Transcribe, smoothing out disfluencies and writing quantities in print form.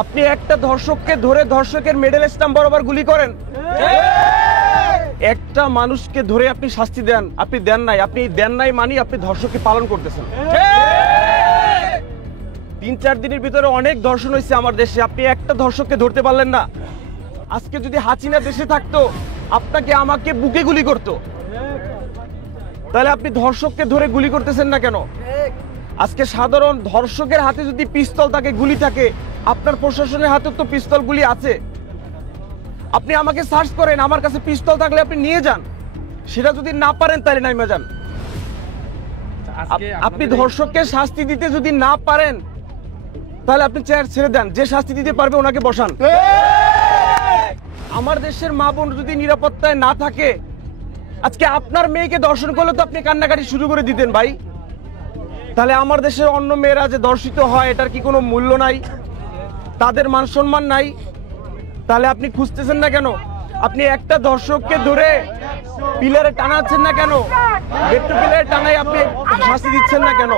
আপনি একটা ধর্ষককে ধরে ধর্ষকের মিডল স্টাম্প বরাবর গুলি করেন। একটা মানুষকে ধরে আপনি শাস্তি দেন, আপনি দেন নাই, আপনি দেন নাই মানে আপনি ধর্ষককে পালন করতেছেন। 3-4 দিনের ভিতরে অনেক ধর্ষণ হয়েছে আমার দেশে, আপনি একটা ধর্ষককে ধরতে পারলেন না। আজকে যদি হাসিনা দেশে থাকতো আপনাকে আমাকে বুকে গুলি করতো, তাহলে আপনি ধর্ষককে ধরে গুলি করতেছেন না কেন? আজকে সাধারণ ধর্ষকের হাতে যদি পিস্তল থাকে, গুলি থাকে, আপনার প্রশাসনের হাতে তো পিস্তল গুলি আছে। আপনি আমাকে সার্চ করেন, আমার কাছে পিস্তল থাকলে আপনি নিয়ে যান, সেটা যদি না পারেন তাহলে নাইমা যান। আপনি ধর্ষককে শাস্তি দিতে যদি না পারেন তাহলে আপনি চেয়ার ছেড়ে দেন, যে শাস্তি দিতে পারবে ওনাকে বসান। আমার দেশের মা বোন যদি নিরাপত্তায় না থাকে, আজকে আপনার মেয়েকে দর্শন করলে তো আপনি কান্নাকাটি শুরু করে দিতেন ভাই। তাহলে আমার দেশের অন্য মেয়েরা যে ধর্ষিত হয় এটার কি কোনো মূল্য নাই? তাদের মান সম্মান নাই? তাহলে আপনি খুঁজতেছেন না কেন? আপনি একটা ধর্ষককে ধরে পিলারে টানাচ্ছেন না কেন? মেট্রো পিলারে টানাই আপনি শাস্তি দিচ্ছেন না কেন?